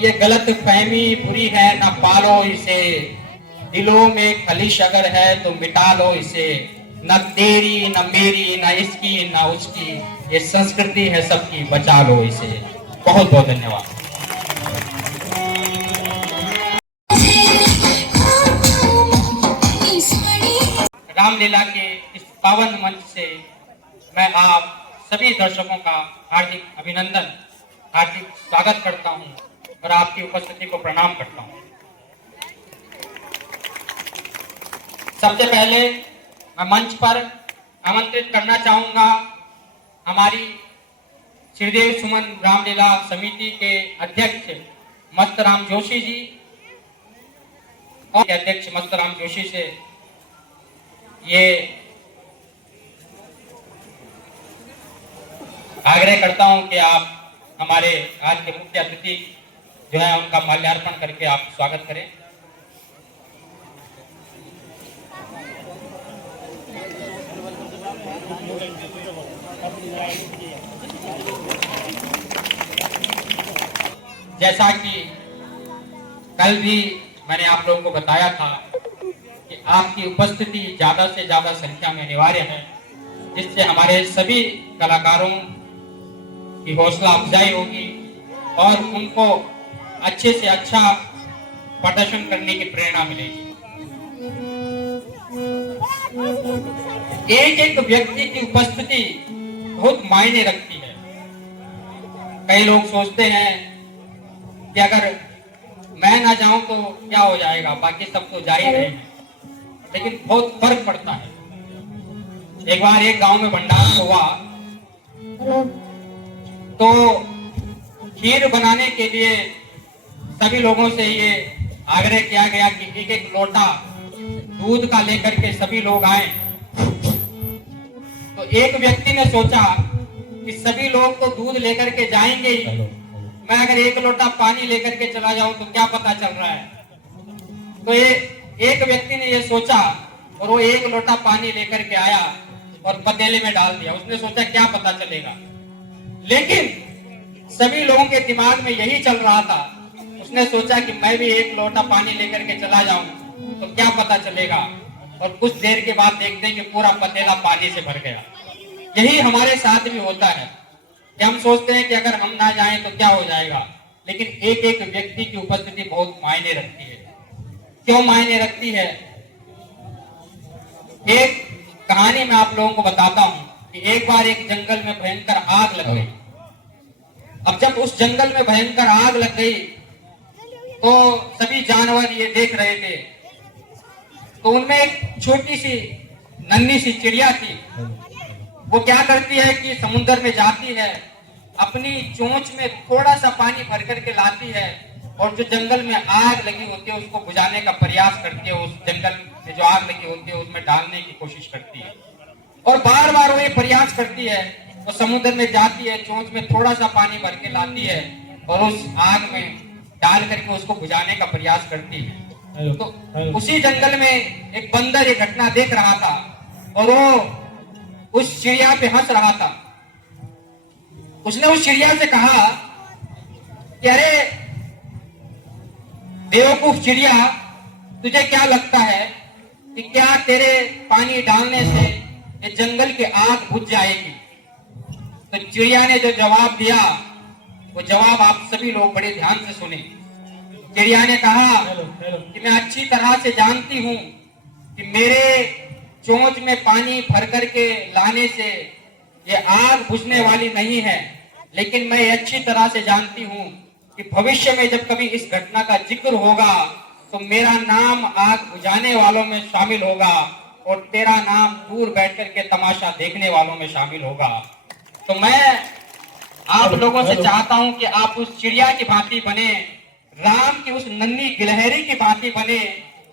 ये गलत फहमी बुरी है ना पालो इसे, दिलों में खलिश अगर है तो मिटा लो इसे, न तेरी न मेरी न इसकी न उसकी, ये संस्कृति है सबकी, बचा लो इसे। बहुत बहुत धन्यवाद। रामलीला के इस पावन मंच से मैं आप सभी दर्शकों का हार्दिक अभिनंदन, हार्दिक स्वागत करता हूं और आपकी उपस्थिति को प्रणाम करता हूं। सबसे पहले मैं मंच पर आमंत्रित करना चाहूंगा हमारी श्रीदेव सुमन रामलीला समिति के अध्यक्ष मस्तराम जोशी जी और अध्यक्ष मस्तराम जोशी से ये आग्रह करता हूं कि आप हमारे आज के मुख्य अतिथि जो है उनका माल्यार्पण करके आप स्वागत करें। जैसा कि कल भी मैंने आप लोगों को बताया था कि आपकी उपस्थिति ज्यादा से ज्यादा संख्या में अनिवार्य है, जिससे हमारे सभी कलाकारों की हौसला अफजाई होगी और उनको अच्छे से अच्छा प्रदर्शन करने की प्रेरणा मिलेगी। एक एक व्यक्ति की उपस्थिति बहुत मायने रखती है। कई लोग सोचते हैं कि अगर मैं ना जाऊं तो क्या हो जाएगा, बाकी सब तो जा ही रहे हैं, लेकिन बहुत फर्क पड़ता है। एक बार एक गांव में भंडारा हुआ तो खीर बनाने के लिए सभी लोगों से ये आग्रह किया गया कि एक एक लोटा दूध का लेकर के सभी लोग आए। तो एक व्यक्ति ने सोचा कि सभी लोग तो दूध लेकर के जाएंगे ही, मैं अगर एक लोटा पानी लेकर के चला जाऊं तो क्या पता चल रहा है। तो ये एक व्यक्ति ने ये सोचा और वो एक लोटा पानी लेकर के आया और पतीले में डाल दिया। उसने सोचा क्या पता चलेगा, लेकिन सभी लोगों के दिमाग में यही चल रहा था। उसने सोचा कि मैं भी एक लोटा पानी लेकर के चला जाऊं तो क्या पता चलेगा, और कुछ देर के बाद देखते हैं कि पूरा पतीला पानी से भर गया। यही हमारे साथ भी होता है कि हम सोचते हैं कि अगर हम ना जाएं तो क्या हो जाएगा, लेकिन एक एक व्यक्ति की उपस्थिति बहुत मायने रखती है। क्यों मायने रखती है? एक कहानी मैं आप लोगों को बताता हूं कि एक बार एक जंगल में भयंकर आग लग गई। अब जब उस जंगल में भयंकर आग लग गई तो सभी जानवर ये देख रहे थे। तो उनमें एक छोटी सी नन्ही सी चिड़िया थी। वो क्या करती है कि समुद्र में जाती है, अपनी चोंच में थोड़ा सा पानी भर करके लाती है और जो जंगल में आग लगी होती है उसको बुझाने का प्रयास करती है। उस जंगल में जो आग लगी होती है उसमें डालने की कोशिश करती है और बार बार वो ये प्रयास करती है। तो समुद्र में जाती है, चोंच में थोड़ा सा पानी भर के लाती है और उस आग में डाल करके उसको बुझाने का प्रयास करती है। तो उसी जंगल में एक बंदर ये घटना देख रहा था और वो उस चिड़िया पे हंस रहा था। उसने उस चिड़िया से कहा कि अरे बेवकूफ चिड़िया, तुझे क्या लगता है कि क्या तेरे पानी डालने से ये जंगल की आग बुझ जाएगी? तो चिड़िया ने जो जवाब दिया वो जवाब आप सभी लोग बड़े ध्यान से सुने। चिड़िया ने कहा कि मैं अच्छी तरह से जानती हूं कि मेरे चोंच में पानी भर करके लाने से ये आग बुझने वाली नहीं है, लेकिन मैं अच्छी तरह से जानती हूं कि भविष्य में जब कभी इस घटना का जिक्र होगा तो मेरा नाम आग बुझाने वालों में शामिल होगा और तेरा नाम दूर बैठ करके तमाशा देखने वालों में शामिल होगा। तो मैं आप लोगों से चाहता हूं कि आप उस चिड़िया की भांति बने, राम की उस नन्ही गिलहरी की भांति बने,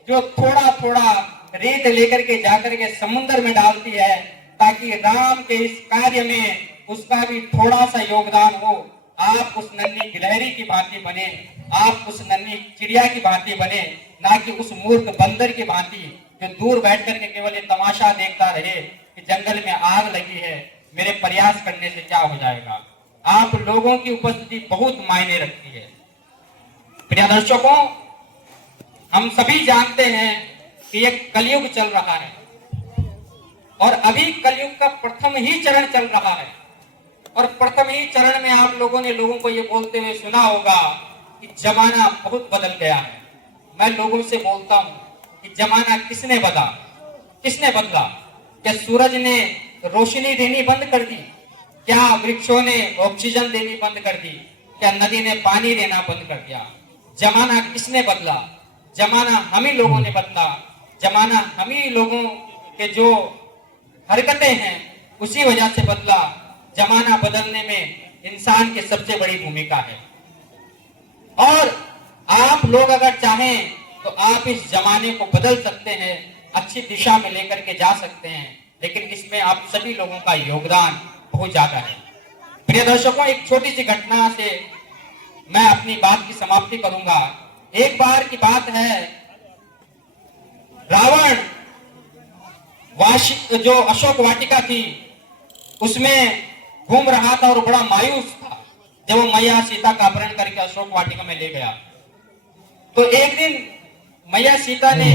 जो थोड़ा थोड़ा रेत लेकर के जाकर के समुद्र में डालती है, ताकि राम के इस कार्य में उसका भी थोड़ा सा योगदान हो। आप उस नन्ही गिलहरी की भांति बने, आप उस नन्ही चिड़िया की भांति बने, ना कि उस मूर्ख बंदर की भांति जो दूर बैठ करके केवल ये तमाशा देखता रहे कि जंगल में आग लगी है, मेरे प्रयास करने से क्या हो जाएगा। आप लोगों की उपस्थिति बहुत मायने रखती है। प्रिय दर्शकों, हम सभी जानते हैं कि एक कलयुग चल रहा है और अभी कलयुग का प्रथम ही चरण चल रहा है। और प्रथम ही चरण में आप लोगों ने लोगों को ये बोलते हुए सुना होगा कि जमाना बहुत बदल गया है। मैं लोगों से बोलता हूं कि जमाना किसने बदला? क्या सूरज ने रोशनी देनी बंद कर दी? क्या वृक्षों ने ऑक्सीजन देनी बंद कर दी? क्या नदी ने पानी देना बंद कर दिया? जमाना किसने बदला? जमाना हम ही लोगों ने बदला। जमाना हम ही लोगों के जो हरकतें हैं उसी वजह से बदला। जमाना बदलने में इंसान की सबसे बड़ी भूमिका है और आप लोग अगर चाहें तो आप इस जमाने को बदल सकते हैं, अच्छी दिशा में लेकर के जा सकते हैं, लेकिन इसमें आप सभी लोगों का योगदान बहुत ज्यादा है। प्रिय दर्शकों, एक छोटी सी घटना से मैं अपनी बात की समाप्ति करूंगा। एक बार की बात है, रावण जो अशोक वाटिका थी उसमें घूम रहा था और बड़ा मायूस था जब वो मैया सीता का अपहरण करके अशोक वाटिका में ले गया। तो एक दिन मैया सीता ने,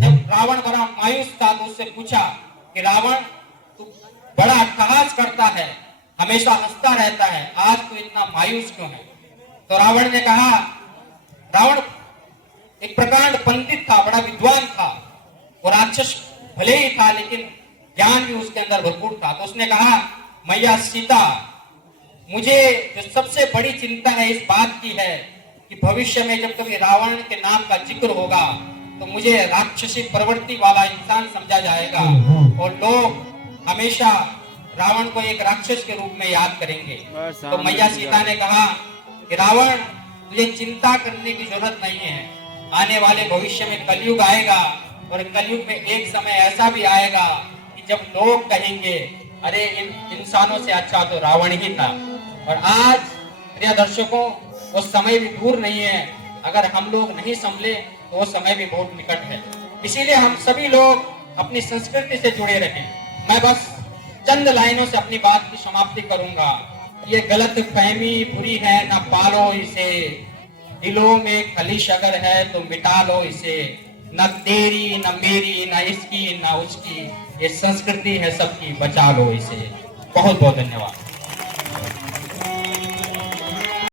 जब रावण बड़ा मायूस था, तो उससे पूछा कि रावण, तू बड़ा अट्टहास करता है, हमेशा हंसता रहता है, आज तू इतना मायूस क्यों है? तो रावण ने कहा, रावण एक प्रकांड पंडित था, बड़ा विद्वान था, वो राक्षस भले ही था लेकिन ज्ञान भी उसके अंदर भरपूर था। तो उसने कहा, मैया सीता, मुझे जो सबसे बड़ी चिंता है इस बात की है कि भविष्य में जब कभी रावण के नाम का जिक्र होगा तो मुझे राक्षसी प्रवृत्ति वाला इंसान समझा जाएगा और लोग हमेशा रावण को एक राक्षस के रूप में याद करेंगे। तो मैया सीता ने कहा कि रावण, तुझे चिंता करने की जरूरत नहीं है। आने वाले भविष्य में कलयुग आएगा और कलयुग में एक समय ऐसा भी आएगा कि जब लोग कहेंगे, अरे इन इंसानों से अच्छा तो रावण ही था। और आज प्रिय दर्शकों, वो समय भी दूर नहीं है। अगर हम लोग नहीं संभले तो वो समय भी बहुत निकट है। इसीलिए हम सभी लोग अपनी संस्कृति से जुड़े रहें। मैं बस चंद लाइनों से अपनी बात की समाप्ति करूंगा। ये गलत फहमी बुरी है, ना पालो इसे, दिलों में खलिश अगर है तो मिटा लो इसे, न तेरी न मेरी न इसकी न उसकी, ये संस्कृति है सबकी, बचा लो इसे। बहुत बहुत धन्यवाद।